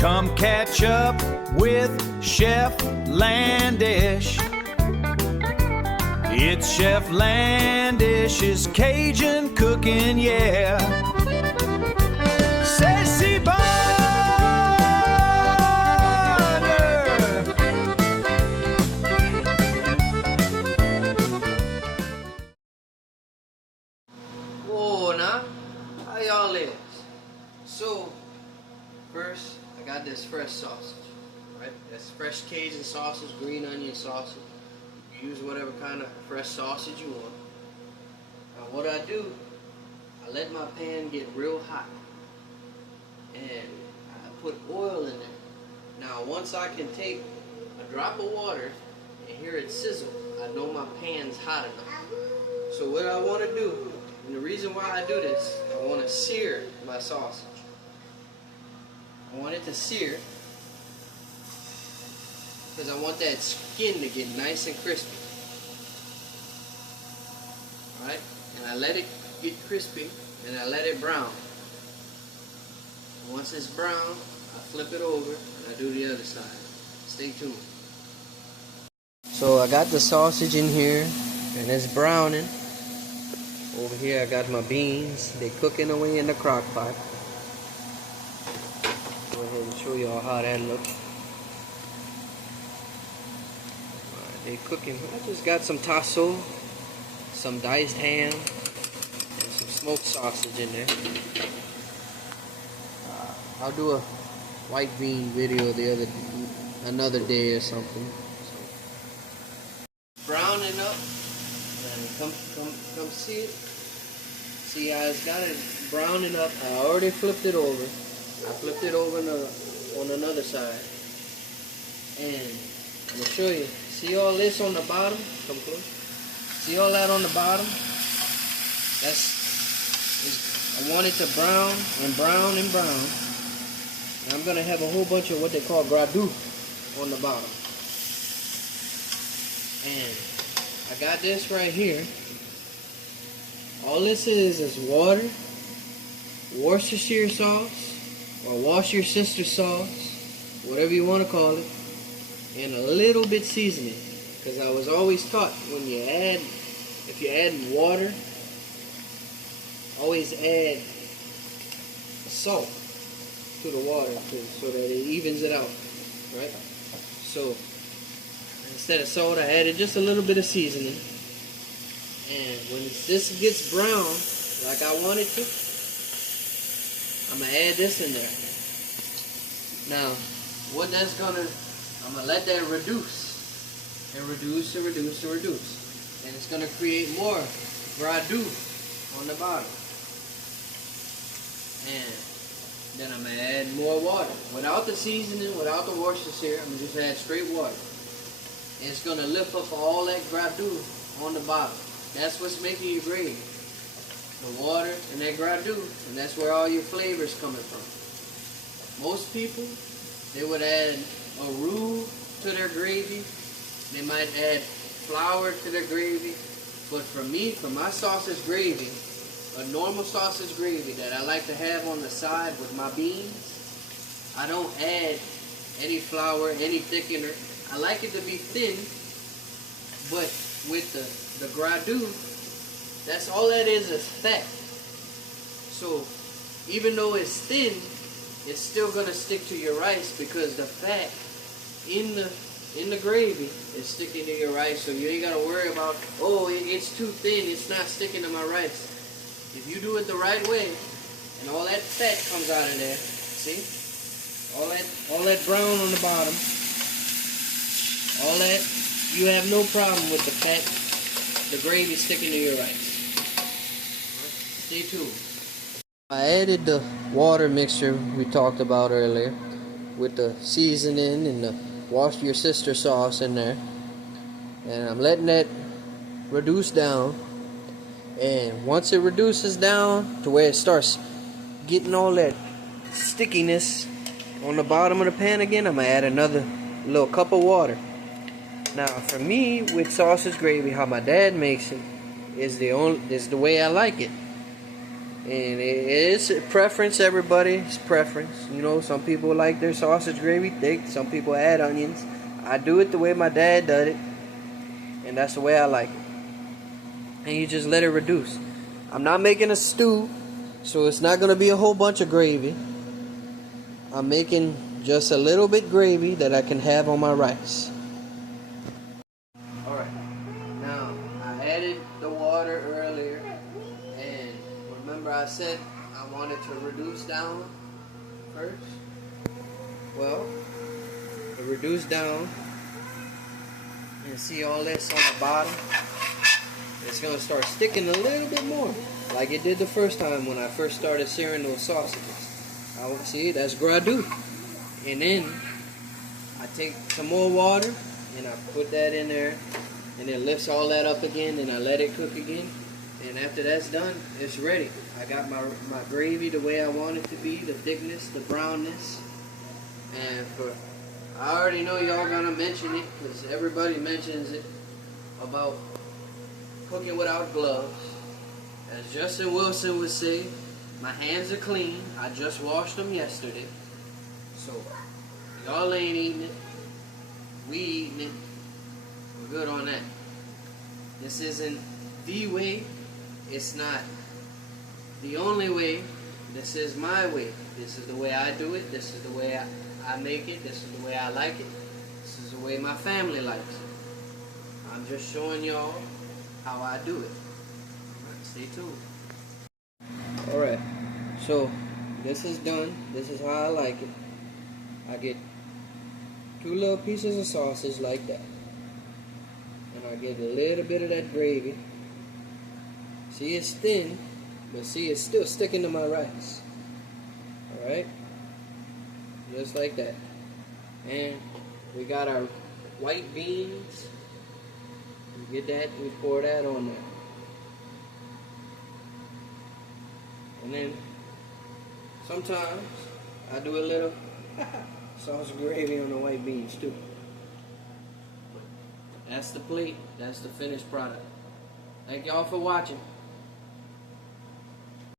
Come catch up with Chef Landèche. It's Chef Landèche's Cajun cooking, yeah. C'est si bon. Whoa, now, how y'all is? So, first, I got this fresh sausage, right? That's fresh Cajun sausage, green onion sausage. You use whatever kind of fresh sausage you want. Now, what I do, I let my pan get real hot, and I put oil in there. Now, once I can take a drop of water and hear it sizzle, I know my pan's hot enough. So what I want to do, and the reason why I do this, I want to sear my sausage. I want it to sear because I want that skin to get nice and crispy. Alright? And I let it get crispy and I let it brown. And once it's brown, I flip it over and I do the other side. Stay tuned. So I got the sausage in here and it's browning. Over here I got my beans. They're cooking away in the crock pot. Go ahead and show y'all how that looks. Alright, they're cooking. I just got some tasso, some diced ham, and some smoked sausage in there. I'll do a white bean video another day or something. So, browning up. And come see it. See how it's got it browning up. I already flipped it over. I flipped it over on another side. And I'm going to show you. See all this on the bottom? Come close. See all that on the bottom? I want it to brown and brown and brown. And I'm going to have a whole bunch of what they call gras-doux on the bottom. And I got this right here. All this is water, Worcestershire sauce, or wash your sister sauce, whatever you want to call it, and a little bit seasoning. Because I was always taught if you add water, always add salt to the water so that it evens it out, right? So instead of salt, I added just a little bit of seasoning. And when this gets brown, like I want it to, I'm going to add this in there. Now, what that's going to, I'm going to let that reduce. And reduce and reduce and reduce. And it's going to create more gras-doux on the bottom. And then I'm going to add more water. Without the seasoning, without the Worcestershire, I'm going to just add straight water. And it's going to lift up all that gras-doux on the bottom. That's what's making your gravy. The water and that gras-doux, and that's where all your flavors coming from. Most people, they would add a roux to their gravy. They might add flour to their gravy. But for me, for my sausage gravy, a normal sausage gravy that I like to have on the side with my beans, I don't add any flour, any thickener. I like it to be thin, but with the gras-doux, that's all that is fat. So even though it's thin, it's still gonna stick to your rice because the fat in the gravy is sticking to your rice. So you ain't gotta worry about, oh, it's too thin, it's not sticking to my rice. If you do it the right way, and all that fat comes out of there, see? All that brown on the bottom, all that, you have no problem with the fat, the gravy sticking to your rice. Stay tuned. I added the water mixture we talked about earlier with the seasoning and the wash your sister sauce in there. And I'm letting that reduce down. And once it reduces down to where it starts getting all that stickiness on the bottom of the pan again, I'm going to add another little cup of water. Now, for me, with sausage gravy, how my dad makes it is the way I like it. And it's preference, everybody's preference. You know, some people like their sausage gravy thick, some people add onions. I do it the way my dad did it, and that's the way I like it. And you just let it reduce. I'm not making a stew, so it's not going to be a whole bunch of gravy. I'm making just a little bit gravy that I can have on my rice. Alright, now I added the water earlier, and remember I said I wanted to reduce down first? Well, to reduce down, and see all this on the bottom, it's going to start sticking a little bit more, like it did the first time when I first started searing those sausages. See, that's gradu. And then I take some more water and I put that in there, and it lifts all that up again, and I let it cook again. And after that's done, it's ready. I got my gravy the way I want it to be, the thickness, the brownness. And I already know y'all gonna mention it, because everybody mentions it about cooking without gloves. As Justin Wilson would say, my hands are clean. I just washed them yesterday. So y'all ain't eating it. We eating it. We're good on that. This isn't the way. It's not the only way. This is my way. This is the way I do it. This is the way I make it. This is the way I like it. This is the way my family likes it. I'm just showing y'all how I do it. Stay tuned. Alright, so this is done. This is how I like it. I get 2 little pieces of sausage like that. And I get a little bit of that gravy. See, it's thin, but see, it's still sticking to my rice. Alright? Just like that. And we got our white beans. We get that, we pour that on there. And then sometimes I do a little sausage gravy on the white beans too. That's the plate. That's the finished product. Thank y'all for watching.